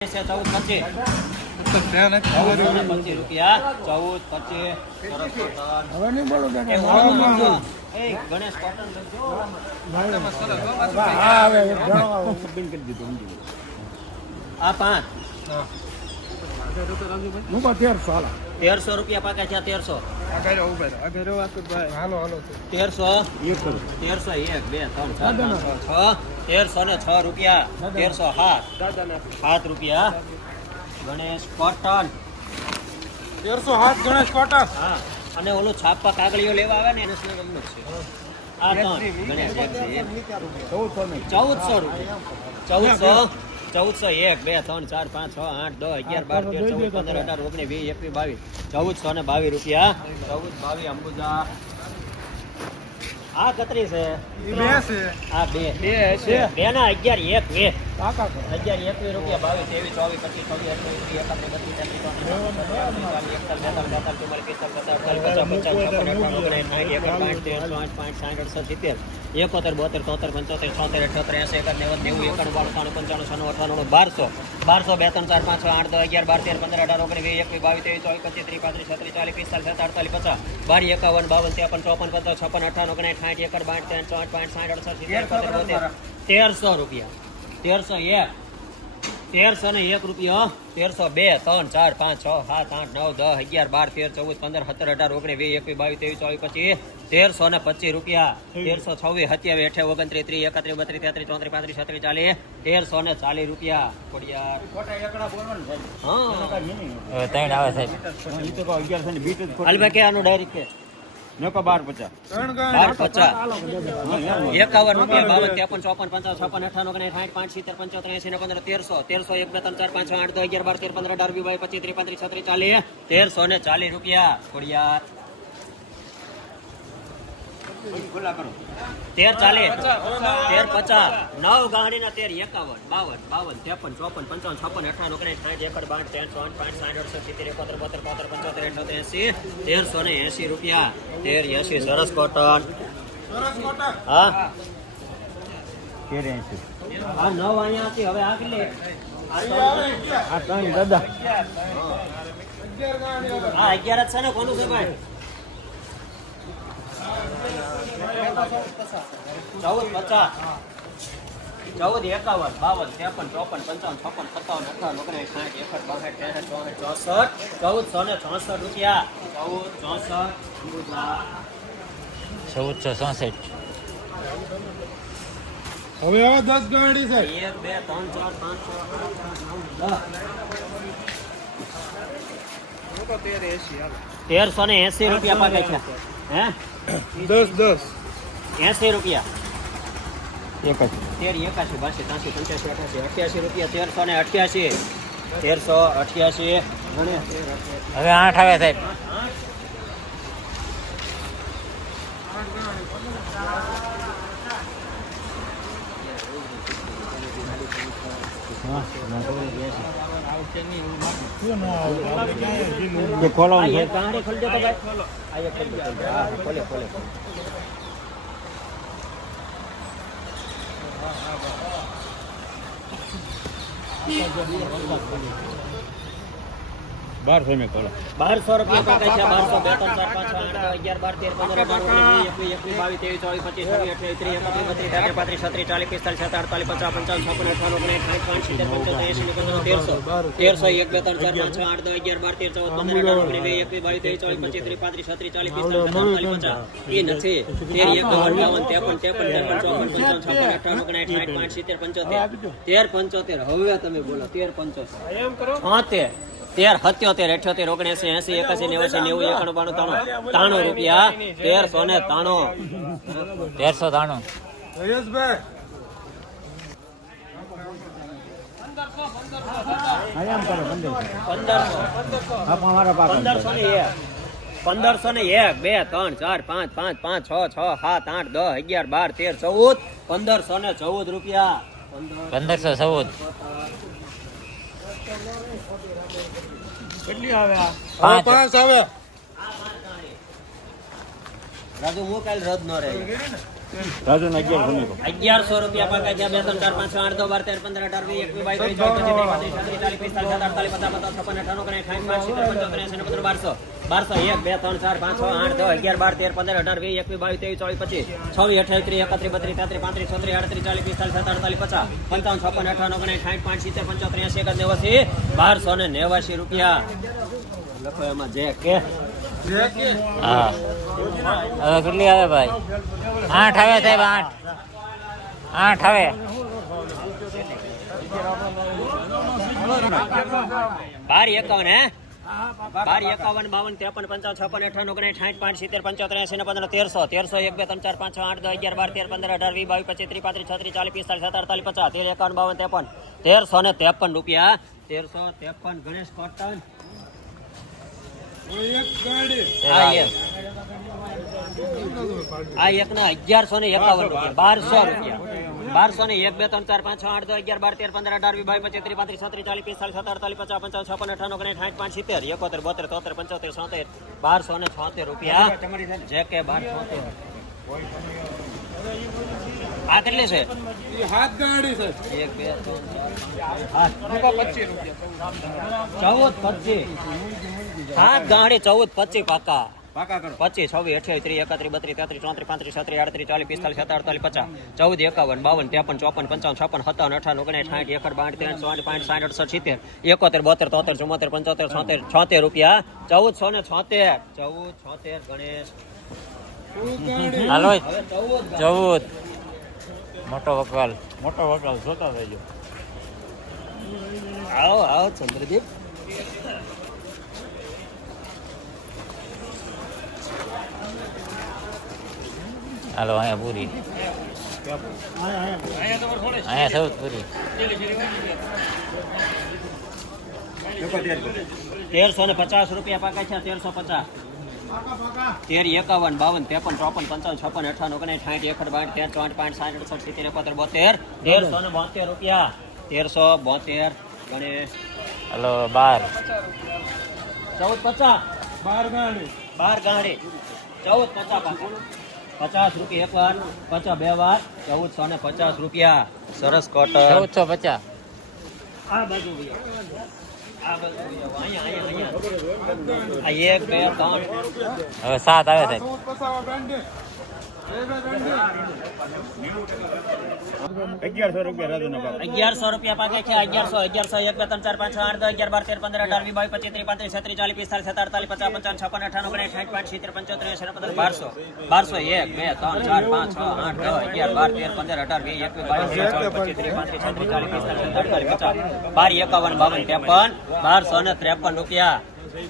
ચૌદ પચીસ. પચીસ રૂપિયા. ચૌદ પચીસ. ગણેશ કોટન આ પાંચ. મૂકો તેરસો હાલો. તેરસો રૂપિયા પાકા છે તેરસો. તેરસો. તેરસો એક બે ત્રણ ચાર છ. તેરસો ને છ રૂપિયા. તેરસો સાત સાત રૂપિયા ગણેશ કોટન. તેરસો હાથ ગણેશ હા. અને ઓલું છાપા કાગળીઓ લેવા આવે ને એને શું રમત છે. ચૌદસો ને. ચૌદસો. રૂપિયા ચૌદસો ચૌદસો એક બે ત્રણ ચાર પાંચ છ આઠ દસ અગિયાર બાર તેર ચૌદ પંદર અઢાર ઓગણીસ વીસ એકવીસ બાવીસ ચૌદસો ને બાવીસ રૂપિયા ચૌદ બાવીસ અંબુજા આ કતરી છે બે છે આ બે બે છે બે ના અગિયાર એક બે અગિયાર એકવીસ રૂપિયા બાવીસ ત્રેવીસ ચોવીસ પચીસ છવ્વીસ અઠવીસ ત્રીસ એકત્રીસ બત્રીસ તેત્રીસ ચોત્રીસ પચાસ પચાસ પચાસ પચાસ પચાસ પચાસ પચાસ પચાસ પચાસ પચાસ છપ્પન અઠાવન ઓગણીસ સાઠ એકડ પાંચ તેર પાંચ પાંચ સાઠ અડસઠ સિત્તેર એકોતેર, બોતેર, તોતેર, પંચોતેર, છોતેર અઠોતેર એસી એકર નેવું નેવું એકડ બાણું પંચાણું છનું અઠાણું બારસો. બારસો બે ત્રણ ચાર, પાંચ, છ, આઠ, દસ, અગિયાર, બાર, તેર, પંદર, અઢાર, ઓગણીસ, વીસ, એકવીસ, બાવીસ, ત્રેવીસ, ચોવીસ, પચીસ, ત્રીસ, પાંત્રીસ, છત્રીસ, ચાલીસ, પિસ્તાલીસ સત્તર અડતાલીસ, પચાસ. બાર, એકાવન, બાવન, ત્રેપન, ચોપન, પંદર, છપ્પન અઠાવન ઓગણીસ સાઠ એકર બાર, ત્રણ ચોઠ પાંચ સાઠ અડસઠ તેરસો રૂપિયા. તેરસો, એક. તેરસો ને એક રૂપિયા તેરસો બે ત્રણ ચાર પાંચ છ સાત આઠ નવ દસ અગિયાર બાર તેર ચૌદ પંદર સત્તર અઢાર ઓગણીસ વીસ એકવીસ બાવીસ ત્રેવીસ ચોવીસ પછી તેરસો ને પચીસ રૂપિયા તેરસો છવ્વીસ સત્યાવીસ અઠ્યાવીસ ઓગણત્રીસ ત્રીસ એકત્રીસ બત્રીસ તેત્રીસ ચોત્રીસ પાંત્રીસ છત્રીસ ચાલીસ તેરસો ને ચાલીસ રૂપિયા હા. ત્રણ આવે સાહેબ. હાલભાઈ કે આનું ડાયરેક્ટ કે બાર પચાસ. બાર પચાસ. એકાવન રૂપિયા બાવન ત્રેપન ચોપન પંચાવન છપ્પન અઠાવન ઓગણીસ સાઠ પાંચ સિત્તેર પંચોતેર એસી ને પંદર તેરસો. તેરસો એક બે ત્રણ ચાર પાંચ આઠ દસ અગિયાર બાર તેર પંદર અઢાર વીસ પચીસ ત્રીસ પાંત્રીસ છત્રીસ ચાલીસ તેરસો ને ચાલીસ રૂપિયા. ખોડિયાર. તેર ચાલીસ તેર પચાસ. નવ ગાડી ના તેર એકાવન બાવન બાવન ત્રેપન ચોપન પંચાવન છપ્પન અઠાવન ઓગણીસ સાઠ એકર બાઠ ત્રણ ચોન પાંચ સાઠ અડસો સિત્તેર એકોતેર બોતેર પોતેર પંચોતેર અઠોતેર એસી તેરસો ને એસી રૂપિયા. તેર એસી સરસ કોટન હા? તેર એસી આ નવ અહીંયા હતી હવે આગલી આ ત્રણ દાદા. આ અગિયાર જ છે ને કોનું છે ભાઈ? ચૌદ પચાસ. ચૌદ એકાવન બાવન ત્રેપન ચોપન પંચાવન છપ્પન સત્તાવન અઠાવન ઓગણીસ સાઠ એકસઠ બાસઠ ત્રેસઠ ચોસઠ ચોસઠ. ચૌદસો ને ચોસઠ રૂપિયા. ચૌદ ચોસઠ ચૌદસો ચોસઠ. હવે હવે દસ ગાડી છે. એક બે ત્રણ ચાર પાંચ છ આઠ નવ દસ. તેરસો ને એસી રૂપિયા પાકે છે. હે? દસ દસ. એસી રૂપિયા. એક જ. તેર એકાસી બાસી ત્રાસી પંચ્યાસી અઠાસી અઠ્યાસી રૂપિયા તેરસો ને અઠ્યાસી. તેરસો અઠ્યાસી. અઠ્યાસી. હવે આઠ આવે સાહેબ. ખોલો ખોલી ખોલી ખોલી. よろしくお願いします。બારસો મેં કોલા બારસો રૂપિયા કાકા છે બારસો બે ત્રણ ચાર પાંચ આઠ અગિયાર બાર તેર પંદર અઢાર ઓગણીસ એકવીસ એકવીસ બાવીસ ત્રેવીસ ચોવીસ પચીસ છવ્વીસ અઠ્યાવીસ ત્રીસ એકત્રીસ બત્રીસ તેત્રીસ પાંત્રીસ છત્રીસ ચાલીસ પિસ્તાલીસ છત્રીસ અડતાલીસ પચાસ પંચાવન છપ્પન અઠાવન ઓગણીસ સાઠ પાંચ સિત્તેર પંચોતેર એસી પંચોતેર તેરસો. તેરસો એક બે ત્રણ ચાર પાંચ છ આઠ દસ અગિયાર બાર તેર ચૌદ પંદર અઢાર ઓગણીસ વીસ એકવીસ બાવીસ ત્રેવીસ ચોવીસ પચીસ ત્રીસ પાંત્રીસ છત્રીસ ચાલીસ પિસ્તાલીસ અડતાલીસ પચાસ. એ નથી. તેર એક અઠાવન ત્રેપન ત્રેપન ત્રેપન ચોપન પંચાવન છપ્પન અઠાવન ઓગણીસ સાઠ પાંચ સિત્તેર પંચોતેર તેર પંચોતેર હવે તમે બોલો તેર પંચોતેર. છોતેર. તેર સત્યોતેર અઠ્યોતેર ઓગણસી એસી એકાસી નેવાસી નેવું એકાણું બાણું ત્રાણું. ત્રાણું રૂપિયા. તેરસો ને ત્રાણું. તેરસો ત્રાણું. પંદરસો. ને એક. બે ત્રણ ચાર પાંચ પાંચ પાંચ છ છ સાત આઠ દસ અગિયાર બાર તેર ચૌદ. પંદરસો ને ચૌદ રૂપિયા. પંદરસો ચૌદ. કેટલી આવે આ? પાંચ. આવે. રાજુ હું કાલ રદ ન રહે. અગિયારસો રૂપિયા પાકા ગયા બે ત્રણ ચાર પાંચ છ આઠ બાર તેર પંદર અઢાર વીસ એકવીસ બાવીસ ત્રેવીસ ચોવીસ પચીસ ત્રીસ પાંત્રીસ ચાલીસ પિસ્તાલીસ સત્તર અડતાલીસ પચાસ પચાસ છપ્પન અઠાણું ઓગણીસ સાઠ પાંચ સિત્તેર પંચોતેર એંસી નવ્વદ બારસો. બારસો એક, બે, ત્રણ, ચાર, પાંચ, છ, આઠ, દસ, અગિયાર, બાર, તેર, પંદર, અઢાર, વીસ, એકવીસ, બાવીસ, ત્રેવીસ, ચોવીસ, પચીસ, છવ્વીસ અઠાવીસ ત્રીસ, એકત્રીસ, બત્રીસ, તેત્રીસ, પાંત્રીસ, છત્રીસ, આડત્રીસ, ચાલીસ, પિસ્તાલીસ સત્તર અડતાલીસ, પચાસ, પંચાવન, છપ્પન, અઠાવન ઓગણીસ સાઠ, પાંચ, સિત્તેર, પંચોતેર એંસી એક નેવાસી બારસો ને નેવાસી રૂપિયા. લખો એમાં જે કે. હા. કેટલી આવે ભાઈ? આઠ આવે સાહેબ, આઠ. આઠ આવે. બાર એકાવન, હે? બાર એકાવન બાવન ત્રેપન પંચાવન છપ્પન અઠાવન ઓગણીસ સાઠ પાંચ સિત્તેર પંચોતેર એસી ને પંદર તેરસો તેરસો એક બે ત્રણ ચાર પાંચ છ આઠ દસ અગિયાર બાર તેર પંદર અઢાર વીસ બાવીસ પચીસ ત્રીસ પાંત્રીસ છત્રીસ ચાલીસ પિસ્તાલીસ સત્તર અડતાલીસ પચાસ તેર એકાવન બાવન ત્રેપન તેરસો ને ત્રેપન રૂપિયા. તેરસો ત્રેપન ગણેશ કોટન. આ એક આ એક ના અગિયારસો ને એકાવન રૂપિયા બારસો રૂપિયા. બારસો ને એક બે ત્રણ ચાર પાંચ છ આઠ દસ અગિયાર બાર તેર પંદર અઢાર વીસ બાવીસ પચીસ ત્રીસ પાંત્રીસ છત્રીસ ચાલીસ પિસ્તાલીસ સત્તર અડતાલીસ પચાસ પંચાવન છપ્પન અઠાણું ઓગણીસ સાઠ પાંચ સિત્તેર એકોતેર બોતેર તોતેર પંચોતેર છોતેર બારસો ને છોતેર રૂપિયા જે કે બાર છોતેર આ કેટલી છે હાથ ગાડી છે એક બે ત્રણ ચાર પાંચ ચૌદ પચીસ સાત ગાડી ચૌદ પચીસ પાકા પચીસ છવ્વીસ અઠ્યાવીસ ત્રીસ એકત્રીસ બત્રીસ તેત્રીસ ચોત્રીસ પાંત્રીસ છત્રીસ આડત્રીસ ચાલીસ પિસ્તાલીસ સત્તર અડતાલીસ પચાસ ચૌદ એકાવન બાવન ત્રેપન ચોપન પંચાવન છપ્પન સત્તાવન અઠાવન ઓગણીસ સાઠ એકડ બાઠ ત્રણ ચોઠ પાંચ સાઠ અડસઠ સિત્તેર એકોતેર બોતેર તોતેર ચુમ્મોતેર પંચોતેર છોતેર છોતેર રૂપિયા ચૌદસો ને છોતેર ચૌદ છોતેર ગણેશ. હાલો ચૌદ ચૌદ. મોટો મોટો જોતા રહેજો. આવો આવો ચંદ્રદીપ. હાલો અહીંયા પૂરી. અહીંયા સૌ પૂરી. તેરસો ને પચાસ રૂપિયા પાકા છે તેરસો પચાસ. તેર એકાવન બાવન ત્રેપન ચોપન પંચાવન છપ્પન અઠાવન ઓગણીસ સાઠ એકડ બાઠ તેર ચોઠ પાંચ સાઠ અડસઠ સિત્તેર એકોતેર બોતેર. તેરસો ને બોતેર રૂપિયા. તેરસો બોતેર ગણેશ. હલો બાર. ચૌદ પચાસ. બાર ગાડી. બાર ગાડી. ચૌદ પચાસ પાકા. પચાસ રૂપિયા એક વાર પચાસ બે વાર ચૌદસો ને પચાસ રૂપિયા. સરસ કોટન ચૌદસો પચાસ. આ બાજુ સાત આવે સાહેબ. અગિયારસો રૂપિયા રાજુના ભાવ. અગિયારસો રૂપિયા પાકે છે અગિયારસો અગિયારસો એક બે ત્રણ ચાર પાંચ છ આઠ દસ અગિયાર બાર તેર પંદર અઢાર બાવીસ પચીસ ત્રીસ પાંત્રીસ છત્રીસ ચાલીસ પિસ્તાલીસ સત્તર અડતાલીસ પચાસ પંચાવન છપ્પન અઠાણું ઓગણીસ સાઠ પાંચ સિત્તેર પંચોતેર એંસી નવ્વદ બારસો. બારસો એક બે ત્રણ ચાર પાંચ છ આઠ દસ અગિયાર બાર તેર પંદર અઢાર વીસ એકવીસ બાવીસ પચીસ ત્રીસ પાંત્રીસ છત્રીસ ચાલીસ પિસ્તાલીસ અડતાલીસ પચાસ બાર એકાવન બાવન ત્રેપન બારસો ને ત્રેપન રૂપિયા.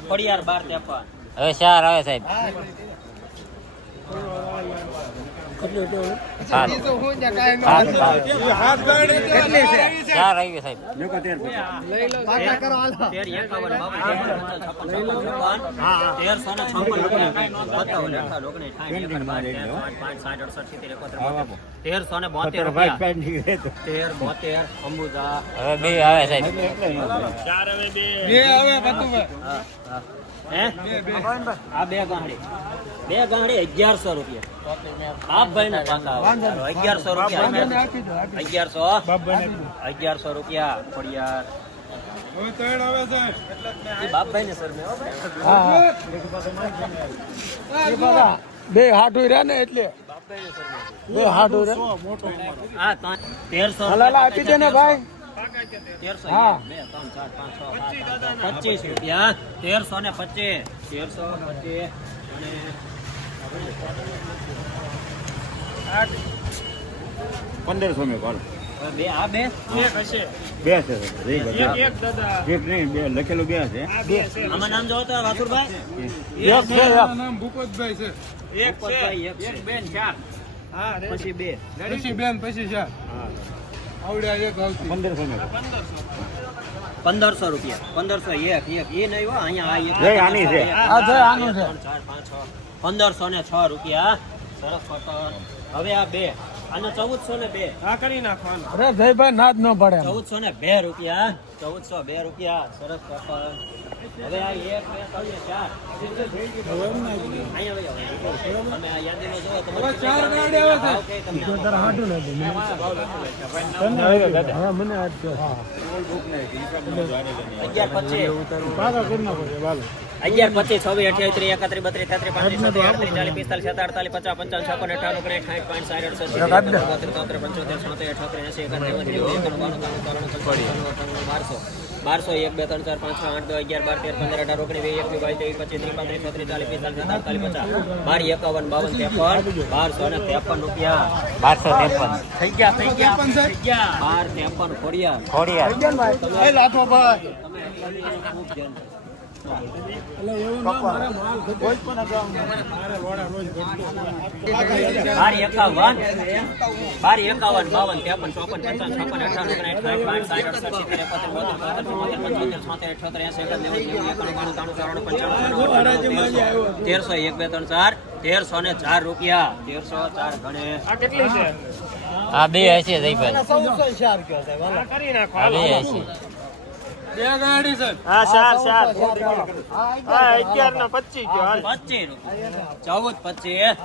ખોડિયાર બાર ત્રેપન. હવે ચાર આવે સાહેબ. તેરસો ને બોતેર તેર બોતેર અંબુજા હવે બે. આવે સાહેબ બે આવે બે હા, હા. હે આ બે અગિયારસો રૂપિયા. બાપ ભાઈ ના પાકા અગિયારસો રૂપિયા અગિયારસો? અગિયારસો રૂપિયા ખોડિયાર હવે ત્રણ આવે છે. એ બાપભાઈ ને સર મેં હો ભાઈ. બે હાટુ રહ્યા ને એટલે. બે હાટુ રે તેરસો આપી દે ને ભાઈ. તેરસો હા. બે ત્રણ ચાર પાંચ છ પચીસ રૂપિયા. તેરસો ને પચીસ. તેરસો પચીસ. અને પંદરસો મેં બે આ બે? બે છે. એક નહીં બે લખેલું બે છે આમાં નામ જોવો તો વાસુરભાઈ. એક છે નામ ભૂપતભાઈ છે. એક છે. પછી બે. પછી બેન પછી ચાર. એક આવતી પંદરસો રૂપિયા. પંદરસો એક એક. એ નહીં હોય અહીંયા આ એક. નહીં, આની છે. આ છે, આનું છે. પંદરસો ને છ રૂપિયા સરસ હવે આ બે. આનો ચૌદસો ને બે. અરે જયભાઈ ના જ ન પડે ચૌદસો ને બે રૂપિયા ચૌદસો બે રૂપિયા. સરસ પેપર હવે આ એક બે ત્રણ ચાર. અહીંયા લઈ આવો. તમે આ યાદીમાં જુઓ તમારે ચાર ગાડી આવે છે. ભાવ કે તમને જો તારે હાંટું નથી. મને- હા, મને આ અગિયાર પચીસ. પાછા કરી નાખો. અગિયાર પચીસ છવ્વીસ અઠ્યાવીસ ત્રીસ એકત્રીસ બત્રીસ તેત્રીસ પાંત્રીસ છત્રીસ ચાલીસ પિસ્તાલીસ અડતાલીસ પચાસ પંચાવન છપ્પન અઠાણું ઓગણીસ સાઠ પાંચ સાઠ અડસઠ બોતેર, તોતેર, પંચોતેર છોતેર અઠોતેર એસી અઠાણું બારસો. બારસો એક બે ત્રણ ચાર પાંચ છ આઠ દો અગિયાર બાર તેર પંદર અઢાર ઓગણીસ વીસ એકવીસ બાવીસ ત્રેવીસ પચીસ ત્રીસ પાંત્રીસ છત્રીસ ચાલીસ પિસ્તાલીસ સત્તાવીસ પચાસ. બાર એકાવન બાવન ત્રેપન બારસો ને ત્રેપન રૂપિયા. બારસો ત્રેપન. થઈ ગયા થઈ ગયા થઈ ગયા. બાર ત્રેપન ખોડિયા ખોડિયા એ લાઠો ભાઈ. તમે એકાવન બાર એકાવન બાવન ત્રેપન ચોપન પંચાવન છપ્પન અઠાવન ઓગણસાઠ સાઠ સાઠ અડસઠ સિત્તેર એકોતેર બોતેર તોતેર ચુમ્મોતેર પંચોતેર છોતેર અઠ્યોતેર એંસી એકાદ નેવું નેવું એકાણું બાણું તેરસો એક બે ત્રણ ચાર તેરસો ને ચાર રૂપિયા તેરસો ચાર ગણે આ બે હશે જયભાઈ હાલો. આ બે હશે બે ગાડી છે. હા ચાર ચાર. હા, અગિયાર. ના પચીસ ચૌદ પચીસ. ચૌદ પચીસ.